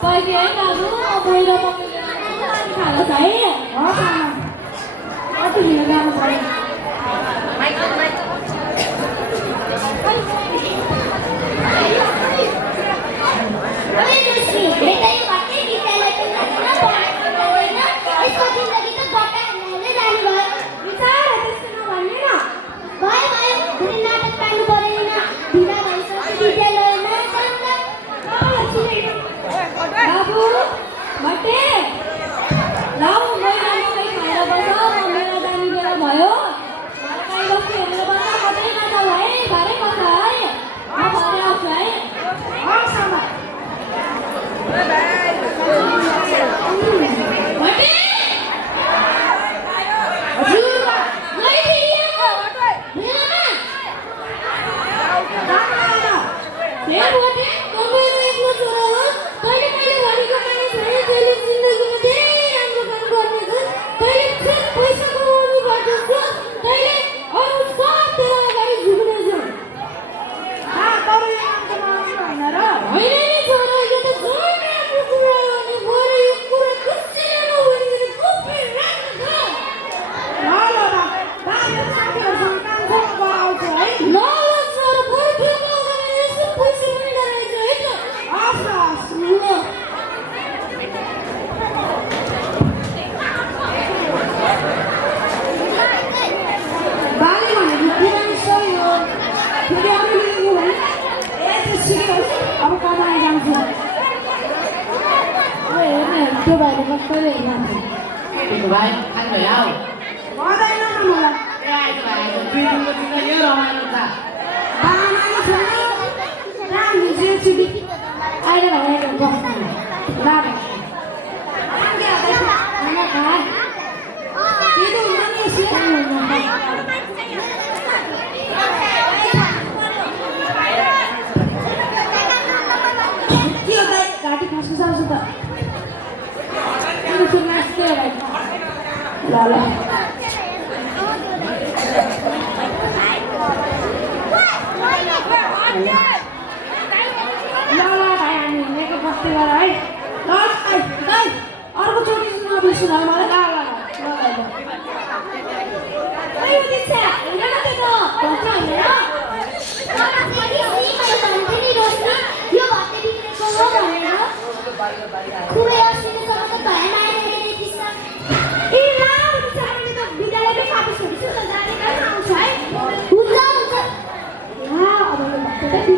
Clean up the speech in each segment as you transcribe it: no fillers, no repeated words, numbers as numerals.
Bagian kamu boleh dapat kalau saya, oh sama. Aku juga nggak mau. Baik, ăn rồi không? Có đây nó nằm rồi. Ai cho bạn, truy tung cho chúng ta nhớ rồi anh ta. Ba nó xuống ra mình riêng suy nghĩ. Ai đây là ai được không? Ba này. Ăn kìa đây. Ăn là cái. Đi đủ nó nghe xíu. Ăn rồi nhỉ. Chiều đây, गाड़ी खास sao सुता. Ini cuma sekali lagi. Lala. Lala kayak ni, mereka pasti lari. Lala, hey, orang curi semua bisa malah lala. Lala. Ayo kita, jangan kita. Jangan ya. Orang ini kalau tante ni dosa, dia baca di kolom ya. Kue asin sama kebayan aja dari kisah. Iya, bicara itu bicara itu habis habis terjadi kan harus saya. Hujan. Ya, apa yang tadi?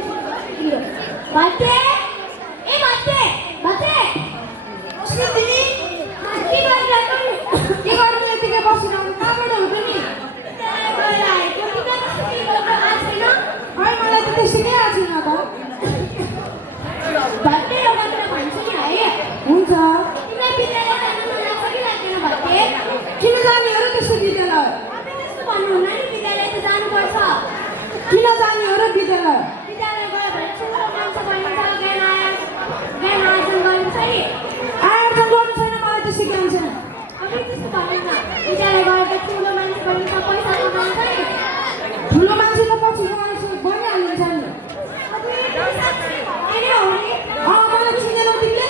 Iya. Baca. Baca. Baca. Mesti ini. Mesti baca kan. Dia kalau dia tiga pasti nak tahu dah begini. Boleh. Kita mesti baca asli nak. Hai malah kita sini asli nak tahu. Baca orang kita pancing ya. हुन्छ तिमीलाई विद्यालय जान मन लाग्छ कि लाग्दैन भत्ते किन जाने हो र त्यस्तो विद्यालय तपाईं त्यस्तो भन्नु हुन्न नि विद्यालय त जानुपर्छ किन जाने हो र विद्यालय विद्यालय गयो भने ठुलो मान्छे बनिन्छ ज्ञान आर्जन गरिन्छ नि आर्जन गर्नु छैन मलाई त्यस्तो ज्ञान छैन अनि त्यस्तो भन्दैन विद्यालय गएर त ठुलो मान्छे बनिन्छ पैसा कमाउँछ नि ठुलो मान्छे त पछि मान्छे बनिहाल्छ नि अनि हो नि मलाई चिनेनौ तिमीले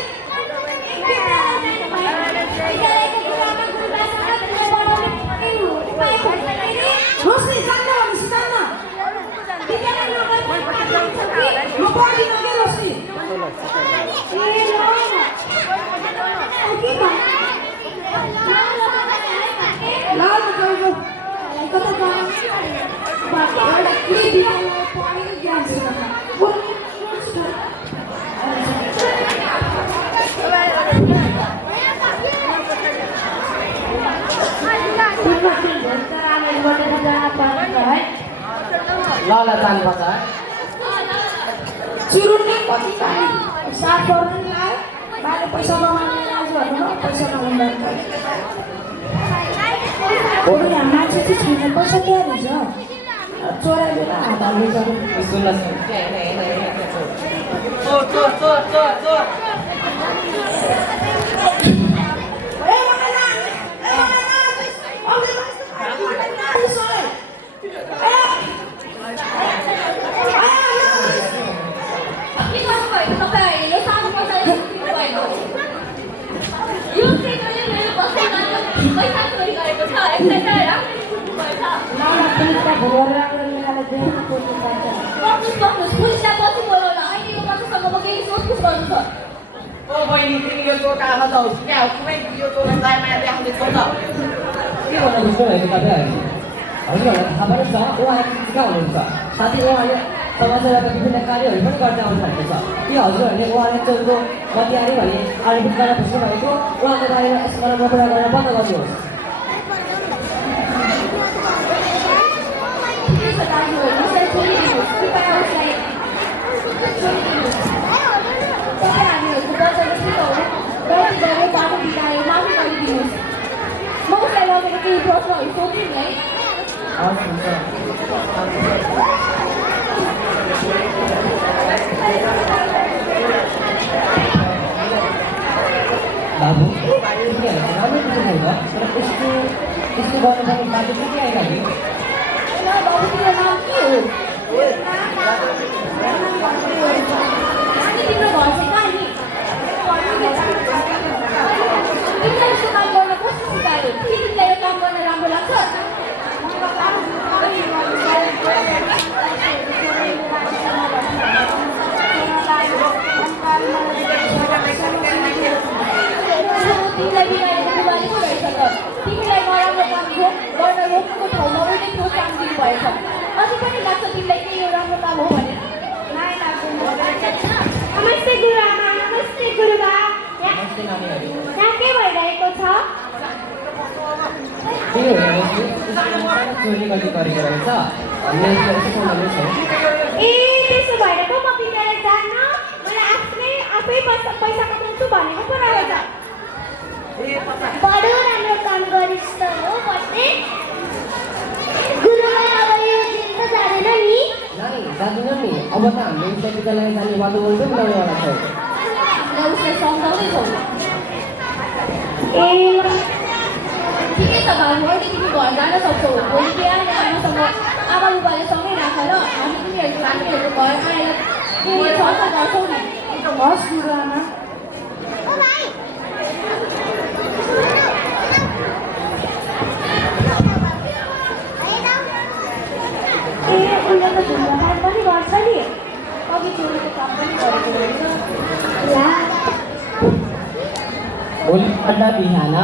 Rosni, sana, sana. Kita nak nak. Mau pergi nak Rosni? Lalu kau kata kau, bapak ini dia pergi jangan. Lala tanpa kan? Curunnya pasti kali. Saat orang lain, balik पैसा कमाउने मान्छेहरुमा पैसा कमाउँदा हो यहाँ मान्छे चाहिँ छैन पैसा के हुन्छ चोराले हात हाल्छ सुन्न चोर यो चाहिँ मैले मेरो बस्दैमा पैसा चोरी गरेको छ यसलाई चाहिँ राम्ररी बुझ्नुपर्छ बस्नुहोस् पुलिसलाई पछि बोलाउन अहिलेको मान्छेसँग म केही सोधपुछ गर्नु छ ओ बहिनी तिमी यो चोर कहाँ जाऊ क्या कुनै यो चोर दाइमा देखाउँदैछौ त के भन्नु बुझ्नुभएको तपाईँहरू हजुरहरूलाई थाहा पनि छ उहाँले कहाँ हुनुहुन्छ साथै उहाँले समाजसेवाका विभिन्न कार्यहरू पनि गर्दै आउनु भएको छ के हजुरहरूले उहाँले चोरको बतियारी भने आरोपित गर्न खोज्नु भएको उहाँको बारेमा यसमा कुरा गर्न बन्द गर्नुहोस् बाबु राम्रो बुझ्नुभयो तर यस्तो गर्नुपर्ने बाटो चाहिँ के आइलाग्यो तिम्रो घर चाहिँ कहाँ नि तिमीलाई यस्तो काम गर्न कस्तो सिकायो तिमीलाई यो काम गर्न राम्रो लाग्छ तिमीलाई बिगारेको बुबाले पो रहेछ त तिमीलाई नराम्रो काम गर्न रोक्नुको ठाउँमा उल्टै ठोस काम दिनुभएछ अझै पनि लाग्छ तिमीलाई के यो राम्रो काम हो भनेर नमस्ते गुरुआमा नमस्ते गुरुबा नमस्ते नानीहरू यहाँ के भइरहेको छ त्यही हो चोरी गर्दै गरेको रहेछ हामीले यसलाई सिकाउनु छौँ ए त्यसो भएर पो म बिगाएर जान्न मलाई आफै पैसा कमाउँछु भनेको पो रहेछ बडो राम्रो काम गरिस् त हो बस्ने गुरुमा अब यो दिन त जाँदैन नि नानी जाँदैनौँ नि अब त हामीले विश्वविद्यालय जाने वातावरण पनि बनाउनेवाला छौँ उसलाई सम्झाउँदैछौ ए ठिकै छ भाइ अहिले तिमी घर जान सक्छौ भोलि बिहान आमासँग आमा बुबाले सँगै राख ल हामी तिमीहरूको घर आएर केही छलफल गर्छौँ नि हस् गुरुआमा ए उसले त धुम्रपान पनि गर्छ नि अघि चोरीको काम पनि गरेको रहेछ ला भोलिपल्ट बिहान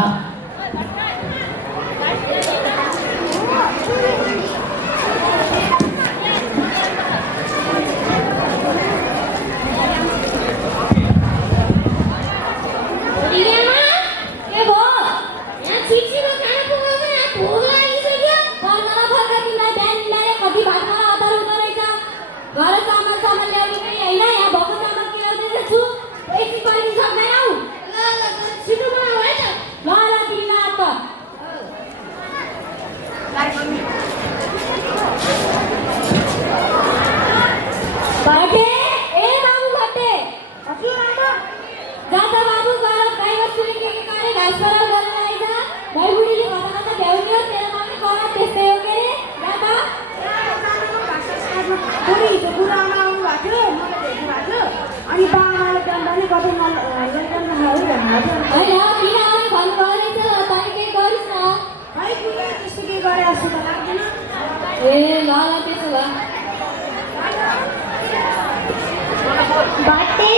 अनि बाबाले दण्डले कतै त्यस्तो के गरे जस्तो त लाग्दैन ए ल त्यसो भए बाटे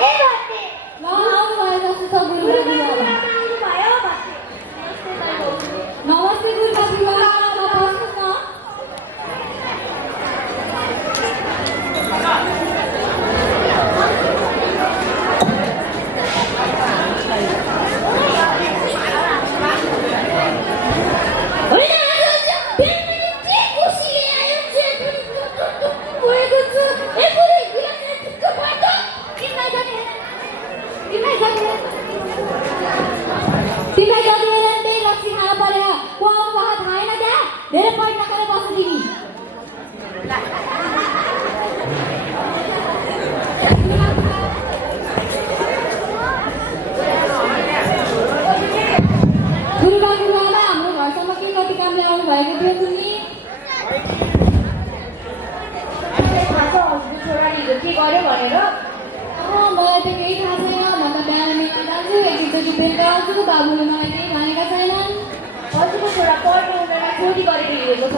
ए बाटे ल आउनु भयो जस्तो छ गुरुमा बिहान भयो नमस्ते गुरुमा बिहान बस्नुहोस् न के गर्यो भनेर मलाई त केही थाहा छैन म त बिहान हिजो बेलुका हजुरको बाबुले मलाई केही भनेका छैनन् हजुरको छोरा पढ्ने उमेरमा चोरी गरेर हिँडेको छ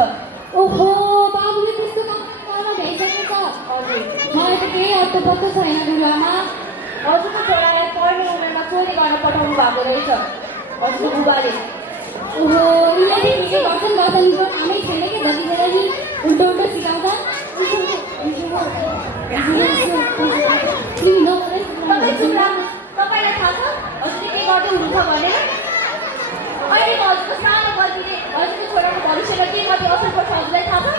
ओहो बाबुले त्यस्तो गर्न भ्याइसकेको छ हजुर मलाई त केही अत्तो पत्तो छैन गुरुआमा हजुरको छोरालाई पढ्ने उमेरमा चोरी गर्न पठाउनु भएको रहेछ हजुरको बुबाले ओहो यिनीहरूले के गर्छन् गर्छन् आमै छैन कि जतिखेर नि उल्टो उल्टो सिकाउँछन् तपाईँलाई थाहा छ हजुरले के गर्दै हुनुहुन्छ भने अहिले हजुरको सानो गल्तीले हजुरको छोराको भविष्यमा के कति असर पर्छ हजुरलाई थाहा छ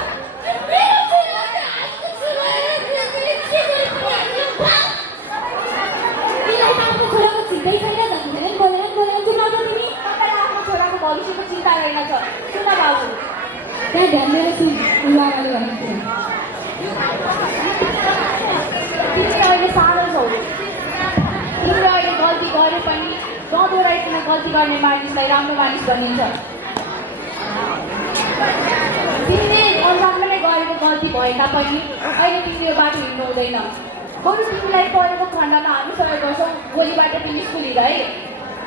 भविष्यको चिन्ता रहेनछ सुन बाबु त्यहाँ ध्यान दिएर सुन उहाँले भनेको तिमीले अहिले सानो छौ तिमीले अहिले गल्ती गरे पनि नदोहोऱ्याइकन गल्ती गर्ने मानिसलाई राम्रो मानिस भनिन्छ तिमीले अन्जानमा नै गरेको गल्ती भए तापनि अहिले तिमीले यो बाटो हिँड्नु हुँदैन बरु तिमीलाई पढेको खण्डमा हामी सहयोग गर्छौँ भोलिबाट तिमी स्कुल हिँड है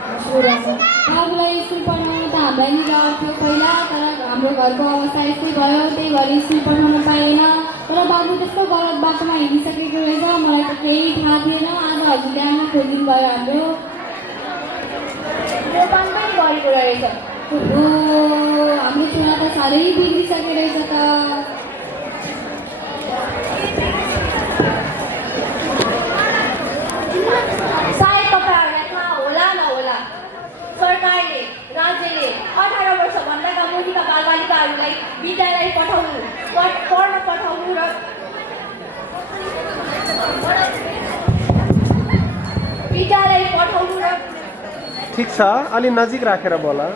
बाबुलाई स्कुल पढाउनु त हामीलाई नि रहर थियो पहिला तर हाम्रो घरको अवस्था यस्तै भयो त्यही भएर स्कुल पठाउन पाएन तर बाबु त्यस्तो गलत बाटोमा हिँडिसकेको रहेछ मलाई त केही थाहा थिएन आज हजुरले आमा खोजिदिनु भयो हाम्रो यो पनि गरेको रहेछ ओहो हाम्रो छोरा त साह्रै बिग्रिसकेको रहेछ त सायद तपाईँहरूलाई थाहा होला नहोला सरकारले राज्यले 18 वर्षभन्दा मुनिका बालबालिकाहरूलाई विद्यालय पढ्न पठाउनु र विद्यालय पठाउनु र ठिक छ अलि नजिक राखेर बोला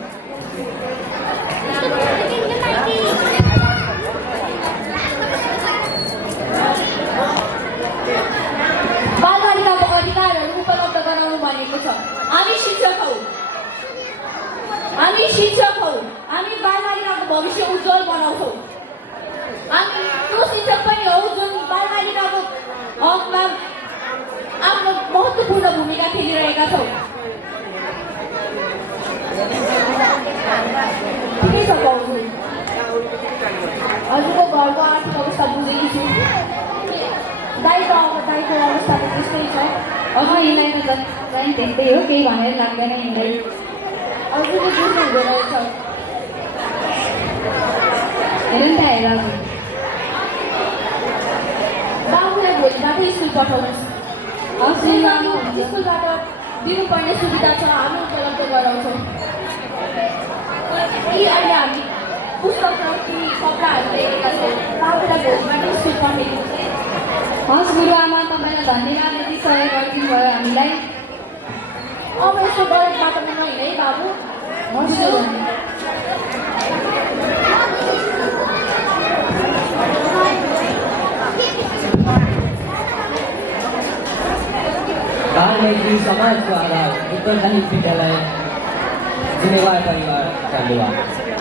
बालबालिकाको अधिकारहरू उपलब्ध गराउनु भनेको छ हामी शिक्षक हौ हामी बालबालिकाको भविष्य उज्जवल बनाउँछौँ हामी त्यो शिक्षक पनि हौ जुन बालबालिकाको हकमा आफ्नो महत्त्वपूर्ण भूमिका खेलिरहेका छौँ ठिकै छ बाबु हजुरको घरको आर्थिक अवस्था बुझेकी छु दाइको अवस्था त त्यस्तै छ यिनलाई त झन् त्यस्तै हो केही भनेर लाग्दैन यिनलाई हजुरले बुझ्नु हुँदो रहेछ हेर नि त हेर बाबुलाई भोलिबाट स्कुल पठाउनुहोस् स्कुलबाट दिनुपर्ने सुविधा छ हामी उपलब्ध गराउँछौँ यी अहिले हामी पुस्तक कि कपडाहरू लिएका छौँ बाबुलाई भोलिबाट स्कुल पठाइदिनुहोस् हस् गुरुआमा तपाईँलाई धन्यवाद यति सहयोग गरिदिनु भयो हामीलाई अब यस्तो गलत बाटोमा नहिँड है बाबु हजुर बालमैत्री समाजको आधार उत्तरदायी विद्यालय जिम्मेवार परिवार धन्यवाद